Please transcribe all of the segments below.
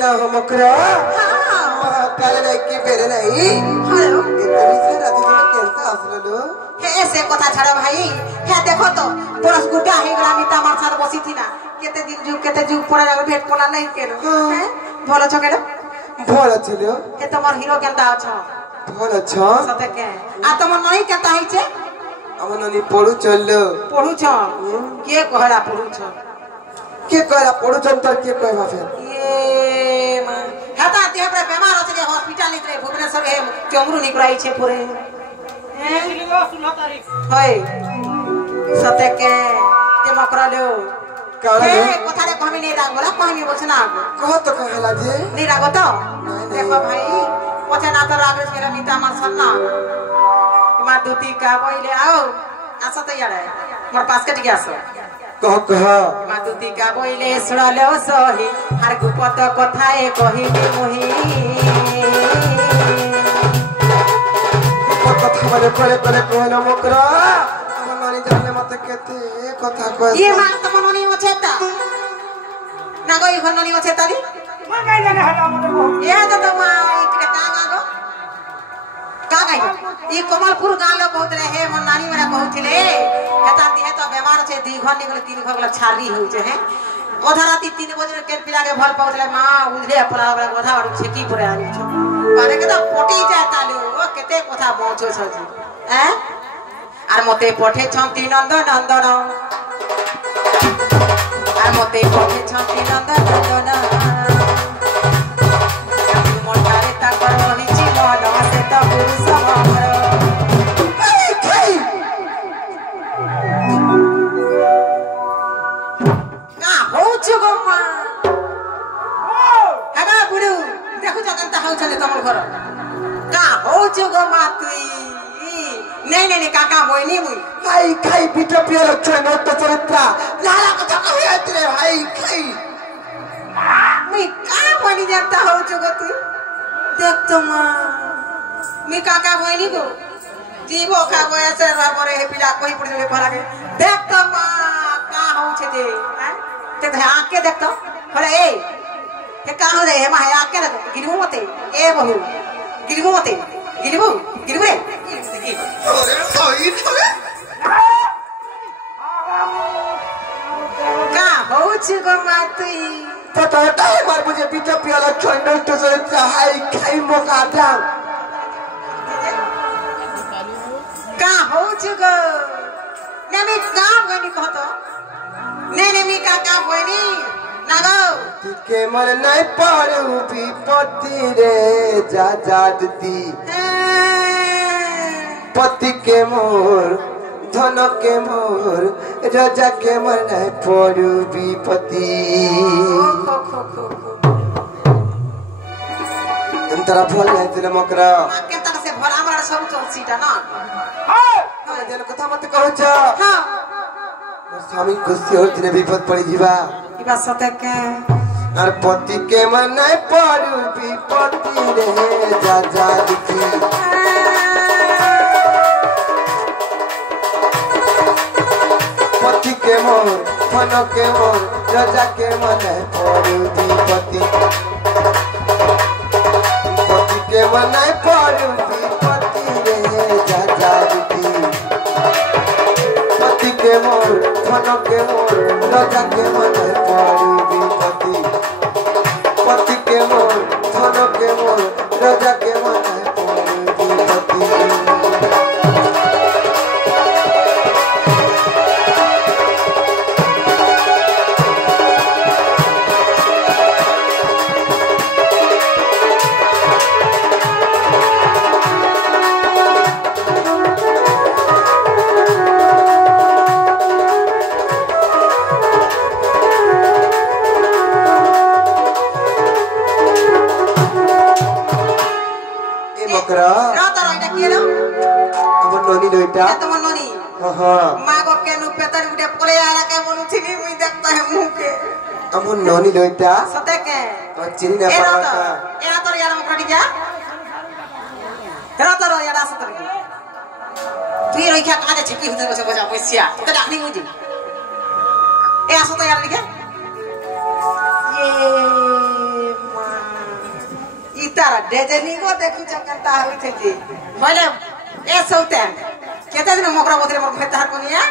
ना हो मकरा कल नहीं की बेरे नहीं हेलो इतनी से रात में कैसे आसलो हे ऐसे कथा छाड़ भाई हे देखो तो बरस गुड्डा हे गला मिता मार साथ बसी थी ना केते जुग पड़ा जाग भेट कोला नहीं केलो हैं भलो छ केलो भलो छलो हे तमर हीरो केनता छ भलो छ सते के आ तमर नहीं केनता हई छे हमन नहीं पढु चललो पढु छ के कहला पढु छ के कहला पढु छ त के कहबा फेर ये मां हता देह पर बीमार हो छे हॉस्पिटल निकले भुवनेश्वर हे चमरू निकराई छे पूरे हैं 16 तारीख होय सते के मकरा लो हे कथा रे कहमी नहीं रागला कहमी बोलछना कह तो कहला जे नहीं रागो तो देखो भाई पछे ना तो राग रे मेरा मिता मार सन्ना मा दुती का पहिले आओ आसा त यार मोर पास के टिके आसो कह मा दुती का पहिले सुनालो सही हर गुपत कथाए कहिबे मोही कथा माने करे कहला मकरा हमन जाने मत केते कथा कह ये मा त मनोनी ओछेता ना गई खनोनी ओछेता दी मा गाई जाने हला मत ये तो मा इकडे का गाई ई कमलपुर गालो बहुत रहे मन नानी मेरा कहउथिले हेता दिहे तो बीमार छे 2 घर निकले 3 घर गला छारी होउ छे हैं ओधा राती 3 बजे केन पिला के भल पाउथले मां उधरे पला बड़ा गोधा बाड़ू छेकी परे आनी छ पारे के तो पोटी जाता लो ओ केते कथा पहुंचो छजी हैं आर मते पठे छंती नंदन आर मते पठे छंती नंदन मोटारे ता करही छी मन से त पुरुष हमर का हो छ गो मा हगा बुडू देखु जगन ता हो छ तमर घर का हो छ गो मा तुई नहीं काका मोइनी मुई खाई पिटा पियर चोनो तो चरित्रा लाला को तो कहि आतरे भाई खाई मुई का मोइनी जानता हो जगो तू देख तो मां मी काका मोइनी को जीवो का गोया से बाबरे हे पिला कोई पड़ले भरा के देख तो मां का हो छे दे हैं ते आके देख तो अरे ए हे का हो रे हे मा आके देख गिरबो मते ए बहु गिरबो मते गिरबो रे अरे भाई थले का हो छ गो मातई तो टाइम मार मुझे पिटा पियाला चोनो तो चरित्रा हाई खाई मोका दा का हो छ गो नेमी का बनी कहतो ने मी काका बनी नागो के मन नहीं पारू विपत्ति रे जा दी पति के मोर धन के मोर राजा के मन नहीं पारू विपत्ति अंतरा फल नहीं तेरे मकरा के तरह से भला हमरा सब चोसीटा ना हां जन कथा मत कहू छ हां स्वामी खुशी हो तेरे विपद पड़ी जीवा ई बात सते के और पति के मन नहीं पारू विपत्ति रे जा दी पति के मोर धन के मोर राजा के मन पड़ू विपत्ति पति के मन पड़ू विपत्ति रे जा दी पति के मोर धन के मोर राजा के मन पड़ू विपत्ति पति के मोर धन के मोर राजा के मन पड़ू विपत्ति नोनी दोइटा तमन नोनी मागो के नु पेतर गुडे पले आला के बोलु छिनी मुई देखता है मुंह के अमन नोनी दोइटा सते के तो चिनी ना पाका ए आतर यार मकड़ी जा हेरा तर यार आसतर के तू रोई क्या काजे छिकी हुते बसे बजा पैसा तो डाकनी मुजी ए आसो तो यार लिखे ये डेजनी को देखु चकंता होइथे जी बोले ए सौते केते दिन मोकरा बोतरे मोर भेतार कोनिया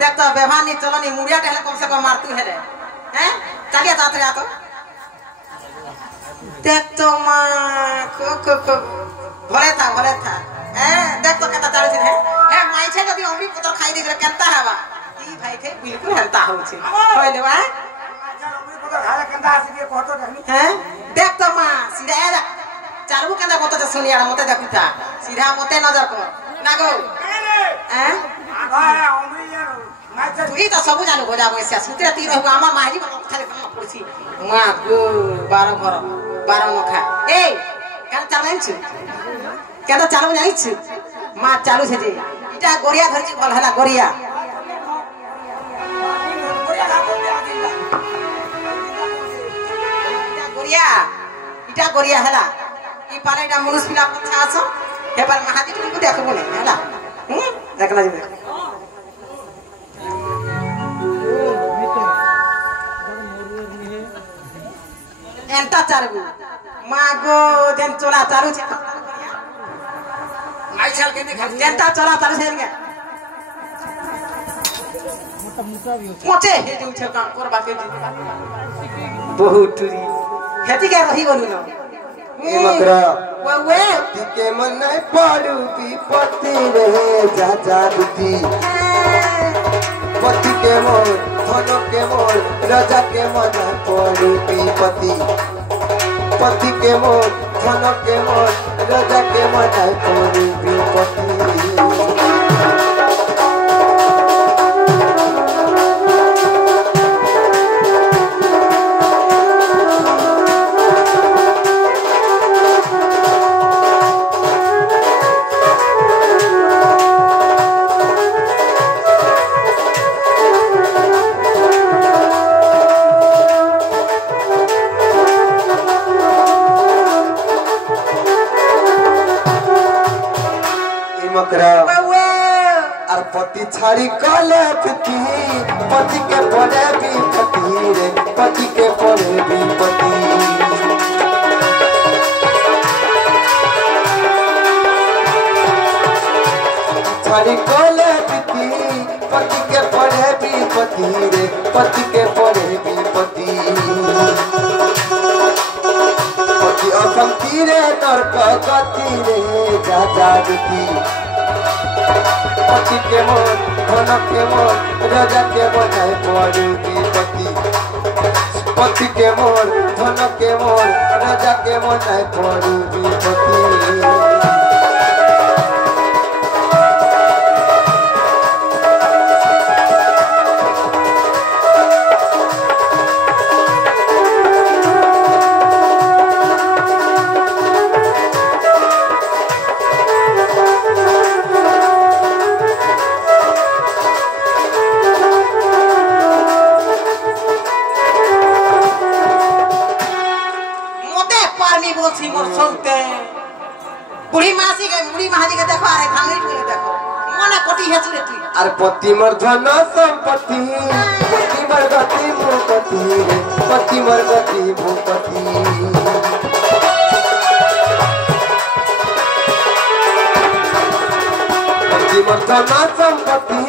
देख तो व्यवहार नहीं चलो नहीं मुड़िया टहले कम से कम मारतू है रे हैं चलिए जात रे आ तो देख तो मां को भरे था हैं देख तो केता चाली है ए माई छे जदी अमरी पुत्र खाई देख रे केता हवा ई भाई के बिल्कुल हंता हो छे होइले बा अमरी पुत्र खाले केता आसी के कहतो देखनी हैं देख तो मां सीधा चालू केंदा कहतो जे सुनिया मते देखुता सीधा मते नजर कर ना गो हैं आगा अमरी यार तू ही तो सब जानू हो जा बसिया सुते ती रहू हमर माहरी खाली काम पड़सी मां गो 12 घर 12 नखा ए केन चालन छु केन चालू जानि छु मां चालू छे जे इटा गोरिया धरची भल हला गोरिया इटा गोरिया हला ई पाले इटा मनुष्य पिला पछा आछो हे पर महादी को देखबो नै हला देखला जे एंटा चारगु मागो जेन चोला चालू छे माई छल के ने एंटा चोला चालू छे के मोटे हे जो छे काम करबा के बहुत टुरी हेती के रही बोलू न ए मकरा वे के मन नहीं पड़ू विपत्ति रे जा दुती पति के मोर धन के मोर राजा के मन पड़ू विपत्ति पति के मोर धन के मोर राजा के मन पड़ू विपत्ति और पति छाड़ी कले पति पति के पड़े भी पति रे पति के पड़े भी पति छाड़ी कले पति पति के पड़े भी पति रे पति के पड़े भी पति पति असम तीरे नरक गति रे जा दुती पति के मोर धन के मोर राजा के बनाए पड़ू विपत्ति पति के मोर धन के मोर राजा के बनाए पड़ू विपत्ति और पति मर धन संपत्ति पति मर गति भूपति पति मर गति भूपति पति मर धन संपत्ति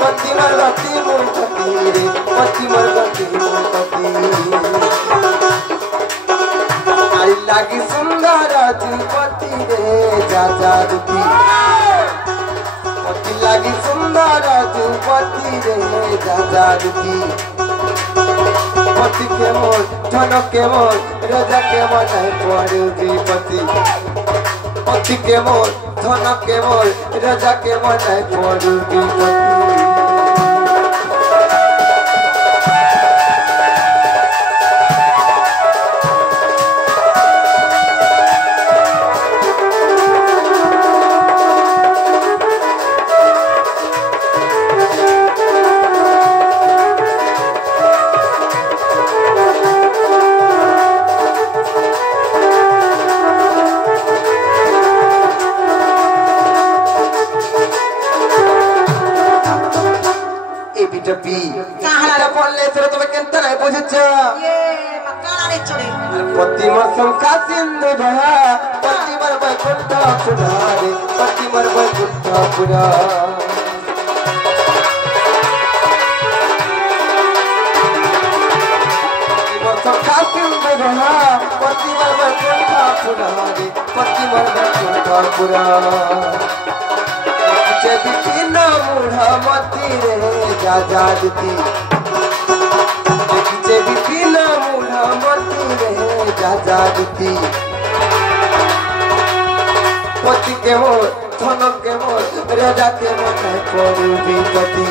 पति मर गति भूपति पति मर गति भूपति आई लागी सुंदर पति रे जा दुती पति लागी सुंदर पति रे जा दुती पति के मोर धन के मोर राजा के मन पड़ू विपत्ति पति के मोर धन के मोर राजा के मन पड़ू विपत्ति पतिमर शंका सिंधु ढहा पतिमर वैकुंठ पुरारे पतिमर वैकुंठ पुरा पतिमर वैकुंठ पुरारे पतिमर वैकुंठ पुरा विपिन मूढ़ मती रे जा जाती विपिन मूढ़ मती रे जा जाती पति के मोर धन के मोर राजा के मन करू विपति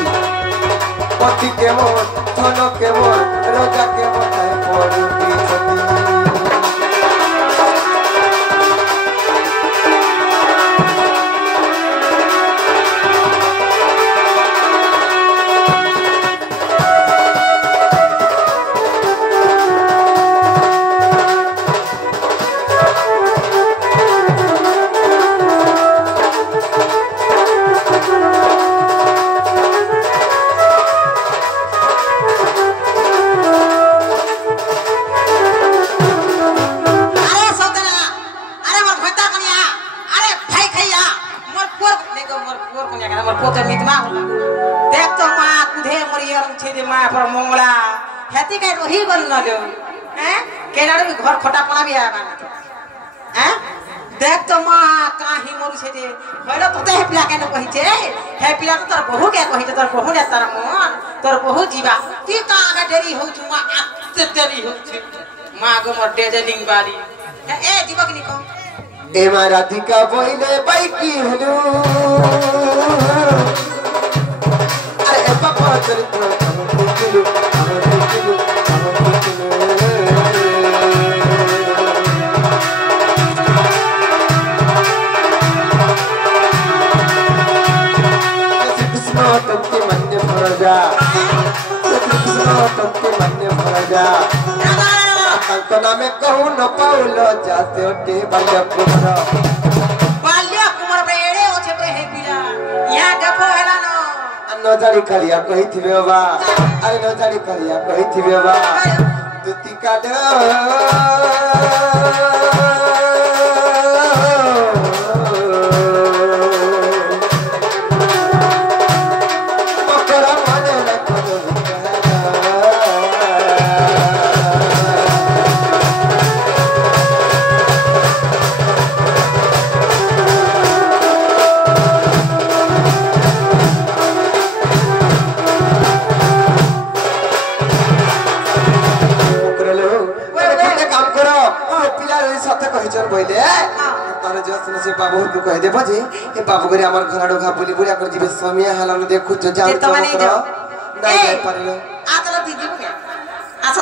पति के मोर धन के मोर राजा के मन करू विपति देख तो माँ कुधे मरियर छे जे माँ पर मंगला हेती के रही गल न लो हैं केनारे भी घर खोटा पना भी आया हैं देख तो माँ काहे मरु छे जे होइलो तते हे पिला के न कहि छे हे पिला तो तोर बहु के कहि तोर बहु ने तार मन तोर बहु जीवा की का आगे देरी हो छु माँ आते देरी हो छे माँ गो मोर डेजलिंग बारी ए जीवक निको ए मा राधिका बोइले बाइकी हलू अरे पापा चरित्र किलो कृष्ण तत्ते मन्य भरजा कृष्ण तत्ते मन्य भरजा कंकना में कहूँ न पाउलो जाते ओटे बाल्य कुमार बेड़े ओछे पे हे पिला या देखो हेला न नजारी करिया कहि थिबे बा अरे नजारी करिया कहि थिबे बा दुती काट मकरा माने न करो से बाबू को कह दे बजे ए बाबू करे हमर घर आडो बुली बुली कर जीवे समय हालन देखु जो जाओ तो ना जाय पारिलो आ तला दीदी आ